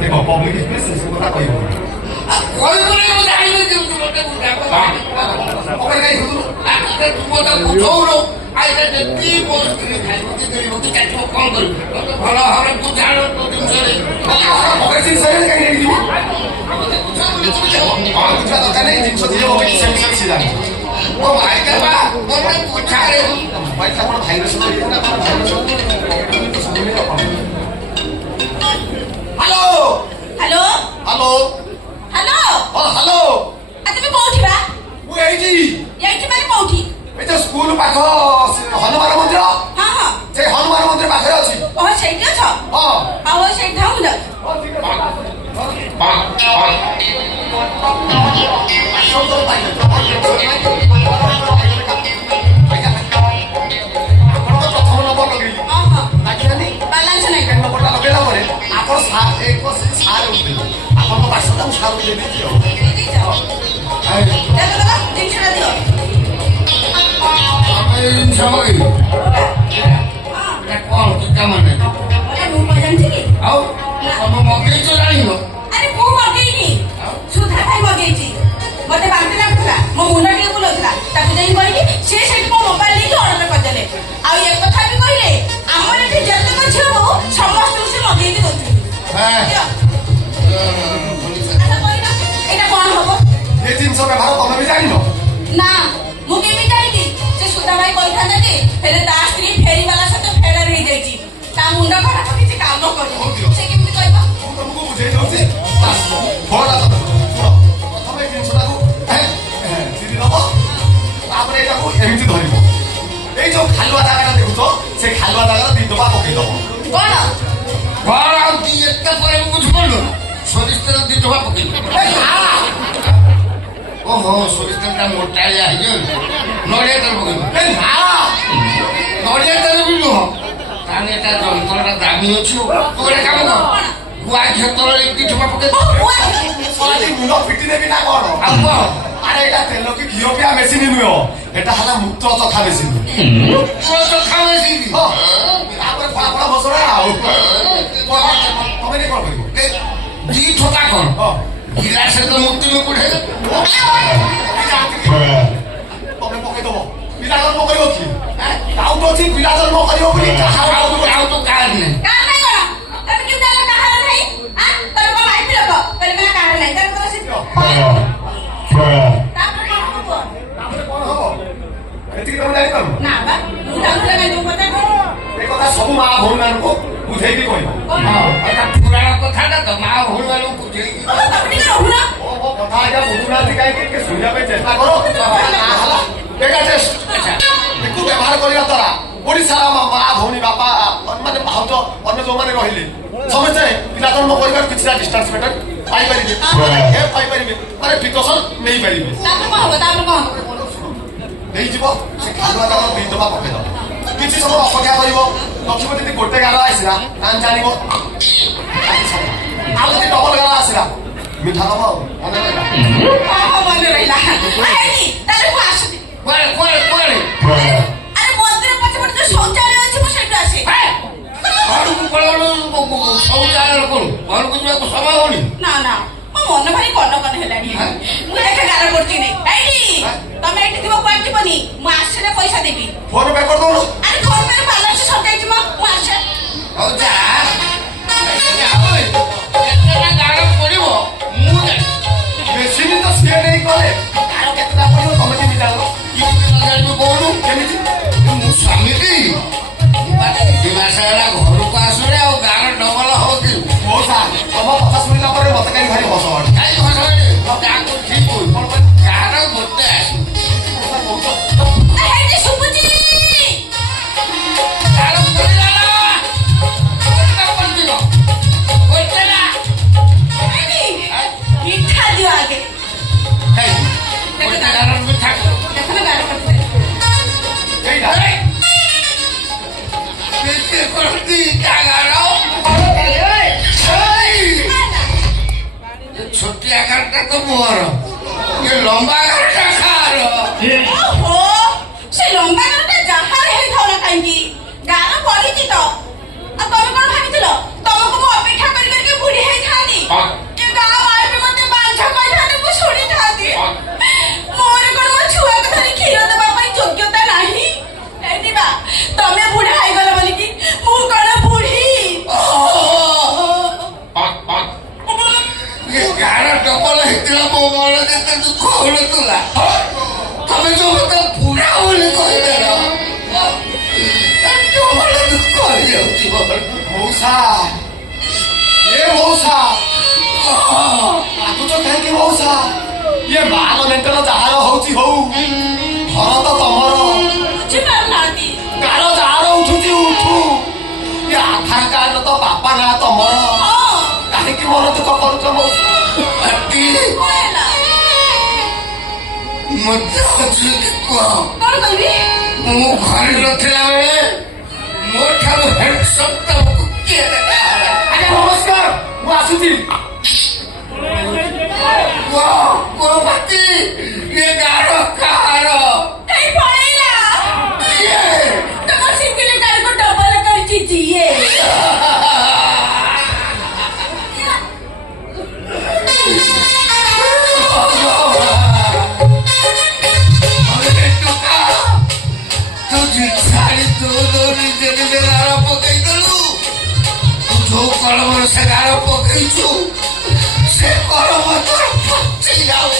ଦେଖ public space ସେସବୁ କଥା କହିବ ଭଲ ଭାବରେ ତୁ ଜାଣ ତୋ ଜିନିଷରେ ଦରକାର ନାହିଁ ଜିନିଷ ଦିଏ ସେ ବିଷୟରେ ସେ ଜାଣିବ ମୋ ଭାଇଟା ବା ମୋତେ ବୁଝାରେ ଭାଇଟା ଆପଣ ଭାଇର ସହିତ ହ୍ୟାଲୋ ହ୍ୟାଲୋ ହ୍ୟାଲୋ ହ୍ୟାଲୋ ହଁ ହ୍ୟାଲୋ ତୁମେ କୋଉଠି ବା? ମୁଁ ଏଇଠି ଏଇଠି ମାନେ କୋଉଠି? এই যে স্কুল পাখ হনুমান মন্দির ହଁ ହଁ সেই হনুমান মন্দির পাখে অছি ଓହ ସେଇଠି ଅଛ? ହଁ ଆଉ ସେଇଠି ଥାଉ ମୁଁ ଯାଉଛି। প্রথম নম্বর লগাইলি ହଁ ହଁ ডাকিলানি ବାଲାନ୍ସ ନାହିଁ এক নম্বরটা লগাইলা পরে আপন সার উঠবে আপনার পাঁচশোটা ମୁଁ ସାର দিয়ে দিয়েছি ଜିନିଷଟା ଦିଅ। ଜିନିଷ ମଗେଇବି କଣ କି କାମ ନାହିଁ ମୁଁ କଣ ଜାଣିଛି କି? ଆଉ ତମେ ମଗେଇଛ ଜାଣିନ ଆରେ ମୁଁ ମଗେଇନି ସୁଧା ଭାଇ ମଗେଇଛି। ମତେ ବାନ୍ତି ଲାଗୁଥିଲା ମୋ ମୁଣ୍ଡ ଟିକେ ବୁଲଉଥିଲା ତାକୁ ଯାଇ କହିକି ସେ ସେଠି ମୋ ମୋବାଇଲ ଦେଇକି ଅର୍ଡର କରିଦେଲେ। ଆଉ ଏ କଥା ବି କହିଲେ ଆମର ଏଠି ଯେତେକ ଝିଅ ବୋହୁ ସମସ୍ତଙ୍କୁ ସେ ମଗେଇକି ଦଉଛନ୍ତି। ହଁ। ଆଚ୍ଛା କହିଲ ଏଇଟା କଣ ହବ? এই জিনিস ব্যবহার তুমি বি জানিন ନା ମୁଁ କେମିତି ଜାଣିବି? ସେ ସୁଧା ଭାଇ କହିଥାନ୍ତା ଯେ ହେଲେ ତା ସ୍ତ୍ରୀ ଫେରିବାଲା ସହିତ ଫେରାର ହେଇଯାଇଛି ତା ମୁଣ୍ଡ ଖରାପ କିଛି କାମ କରୁନି ସେ କେମିତି କହିବ? ମୁଁ ତମକୁ ବୁଝେଇ ଦଉଛି ଫଳଟା ପ୍ରଥମେ এই ଜିନିଷଟାକୁ ଚିରି ଦବ ତାପରେ ଏଇଟାକୁ ଏମିତି ଧରିବ এই ଯୋଉ ଖାଲୁଆ ଜାଗାଟା ଦେଖୁଛ ସେ ଖାଲୁଆ ଜାଗାରେ ଦି ଟୋପା ପକେଇ ଦବ କଣ? ଘର ଆଉ ଦି ଏତେ ପରେ ବୁଝିପାରିଲୁ ସୋରିଷ ତେଲ ଦି ଟଙ୍କା ପକେଇବି ଓହୋ ସୋରିଷ ତେଲଟା ମୋଟାଳିଆ ହେଇଯାଉଛି ନଡ଼ିଆ ତେଲ ପକେଇବି ନଡ଼ିଆ ତେଲ ବି ନୁହଁ ତାହେଲେ ଏଟା ଯନ୍ତ୍ରଟା ଦାମୀ ଅଛି ତୁ ଗୋଟେ କାମ କର ଗୁଆ ଘିଅ ତଳରେ ଦି ଟଙ୍କା ପକେଇବି ମୁଣ୍ଡ ପିଟି ଦେବି ନା କଣ ଆଉ କଣ ଆରେ ଏଇଟା ତେଲ କି ଘିଅ ପିଆ ମେସିନ ନୁହଁ ଏଟା ହେଲା ମୂତ୍ର ଚଖା ମେସିନ ତୋର ତ ଖାଉଏସି ତାପରେ ଫଳା ଫଳା ବସଣା ଆଉ ତମେ କଣ କରିବ ଦି ଠୋକା କଣ ହଁ ଗିଲାସରେ ତ ମୁକ୍ତି କୁଢେ ତମେ ପକେଇଦବ ପିଲା ଜନ୍ମ କରିବ କି ଡାଉଟ ଅଛି ପିଲା ଜନ୍ମ କରିବ ବୋଲି ଆଉ ତ କାହାର ନାହିଁ କାହାର ନାହିଁ କଣ? ତମେ କେମିତି ଜାଣିଲ କାହାର ନାହିଁ? ତମେ କଣ ମାଇପି ଲୋକ? କହିଲେ ମାନେ କାହାର ନାହିଁ ତମେ କଣ ଶିଖିବ? ତାପରେ କଣ ହବ? ତାପରେ କଣ ହବ ଏତିକି ତମେ ଜାଣିପାରୁ ନା ବା ମୁଁ ଜାଣୁଥିଲେ କାଇଁ ତମକୁ ପଚାରୁଥିଲି? ଏ କଥା ସବୁ ମା ଭଉଣୀ ମାନଙ୍କୁ ବୁଝେଇକି କହିବ ଏଟା ପୁରାଣ କଥାଟା ତ ମା ଭଉଣୀ ମାନଙ୍କୁ ବୁଝେଇକି ତମେ ଟିକେ ରହୁନ। ମୋ କଥା ଆଜ୍ଞା ବୁଝୁନାହାନ୍ତି କାହିଁକି ଟିକେ ଶୁଣିବା ପାଇଁ ଚେଷ୍ଟା କର ନା ହେଲା ଏଇଟା ଟେଷ୍ଟ ଏକୁ ବ୍ୟବହାର କରିବା ଦ୍ୱାରା ଓଡ଼ିଶାର ମା ଭଉଣୀ ବାପା ମାନେ ଭାଉଜ ଅନ୍ୟ ଯୋଉମାନେ ରହିଲେ ସମସ୍ତେ ପିଲା ଜନ୍ମ କରିବାର କିଛିଟା ଡିଷ୍ଟାନ୍ସ ମେଣ୍ଟେନ୍ ପାଇପାରିବେ ହେଲ୍ପ ପାଇପାରିବେ ମାନେ ପ୍ରିକସନ୍ ନେଇପାରିବେ ତାପରେ କଣ ହବ? ତାପରେ କଣ ହବ? ନେଇଯିବ ସେ ଖାଲୁଆ ଜାଗାର ଦି ଟଙ୍କା ପକେଇଦବ କିଛି ସମୟ ଅପେକ୍ଷା କରିବ ଦେଖିବ ଯଦି ଗୋଟେ ଗାର ଆସିଲା ତାହେଲେ ଜାଣିବ ଆଉ ଯଦି ଡବଲ ଗାର ଆସିଲା ମିଠା ଦବ ଆଉ ମନେ ରହିଲା ମନେ ରହିଲା। ତାହେଲେ ମୁଁ ଆସୁଛି। କୁଆଡେ କୁଆଡେ କୁଆଡେ ଆରେ ମନ୍ଦିର ପଛପଟେ ଯୋଉ ଶୌଚାଳୟ ଅଛି ମୁଁ ସେଇଠୁ ଆସେ। ଘରକୁ ପଳେଇଲୁ ସବୁ ଜାଗାରେ କରୁ ଘରକୁ ଯିବାକୁ ସମୟ ହଉନି ନା ନା ମୋ ମନ ଭାରି କନ କନ ହେଲାଣି ମୁଁ ଏକା ଗାର କରୁଛି ନି ଏଇଠି ତମେ ଏଇଠି ଥିବ କୁଆଡେ ଯିବନି ମୁଁ ଆସିଲେ ପଇସା ଦେବି। ଫୋନ ପେ କରିଦଉନ ଆରେ ଫୋନ ପେ ବାଲାନ୍ସ ସରିଯାଇଛି ମୁଁ ଆସେ। ହଉ ଯା କେତେଟା ଗାଡ ପଡିବ ମୁଁ ଜାଣିଛି ମେସିନ୍ ତ ସିଏ ନେଇ କଲେ ଗାର କେତେଟା ପଡ଼ିବ ତମେ କେମିତି ଜାଣିଲ କେମିତି ନ ଜାଣିବୁ କହୁନୁ କେମିତି ମୁଁ ସ୍ୱାମୀ କି ଦି ମାସ ହେଲା ଘରକୁ ଆସୁନି ଆଉ ଗାଁର ଡବଲ ହଉଛି ମଉସା ତମ କଥା ଶୁଣିଲା ପରେ ମତେ କାହିଁ ଭାରି ହସ ମାଡେ କାହିଁ ଘରେ ଯାହାକୁ ଠିକ କହୁଛୁ ଗାଁର ଗୋଟେ ଆସୁ ହେଇଟି ଶୁଭୁଛି ଗାଁର ପଡ଼ିଗଲା ଗୋଟେ ପଡ଼ିଯିବ ଗୋଟେ ନା ମିଠା ଦିଅ ଆଗେ ଗୋଟେ ଗାଁର ମିଠା ଦେଖ ନା ଗାର କରିଥିଲେ ଏଇଟା କେତେ କରନ୍ତି ଗାଁର ଛୋଟିଆ ଗାଁଟା ତ ମୋର ଏ ଲମ୍ବା ଗାଁଟା କାହାର ଓହୋ ସେ ଲମ୍ବା ଗାରଟା ଯାହାର ହେଇଥାଉ ନା କାହିଁକି ଗାର ପଡିଛି ତ ଆଉ ତମେ କଣ ଭାବିଥିଲ କହୁନଥିଲା ତମେ ଯୋଉ ମତେ ବୁଢା ବୋଲି କହିଦେଲ କହିଯାଉଛି ମଉସା ଏ ମଉସା କାଟୁଛ କାହିଁକି ମଉସା ଇଏ ବାହାଘ ମେଣ୍ଟେନ ଯାହାର ହଉଛି ହଉ ଘର ତ ତମର ବୁଝିପାରୁନାହାନ୍ତି ଗାର ଯାହାର ଉଠୁଛି ଉଠୁ ଏ ଆଧାର କାର୍ଡ ତ ବାପା ନା ତମର ହଁ କାହିଁକି ମନ ଦୁଃଖ କରୁଛ ମଉସା ପାଟି କଣ ହେଲା ମତେ ଅଛନ୍ତି କୁହ କଣ କହିବି ମୁଁ ଘରେ ନଥିଲା ବେଳେ ମୋ ଠାରୁ ହ୍ୟାଣ୍ଡସମ୍ ତମକୁ କିଏ ଦେଲା ଆଜ୍ଞା ନମସ୍କାର ମୁଁ ଆସୁଛି କୁହ ପାଟି ଇଏ ଗାର କାହାର କାଇଁ ପଳେଇଲା କିଏ ତମ ସିଙ୍ଗିଲି କାହାକୁ ଡବଲ କରିଛି ଯିଏ ଯୋଉ କଳମର ସେ ଗାର ପକେଇଛୁ ସେ କଳମ ତୋର ପଚି ଯାଉ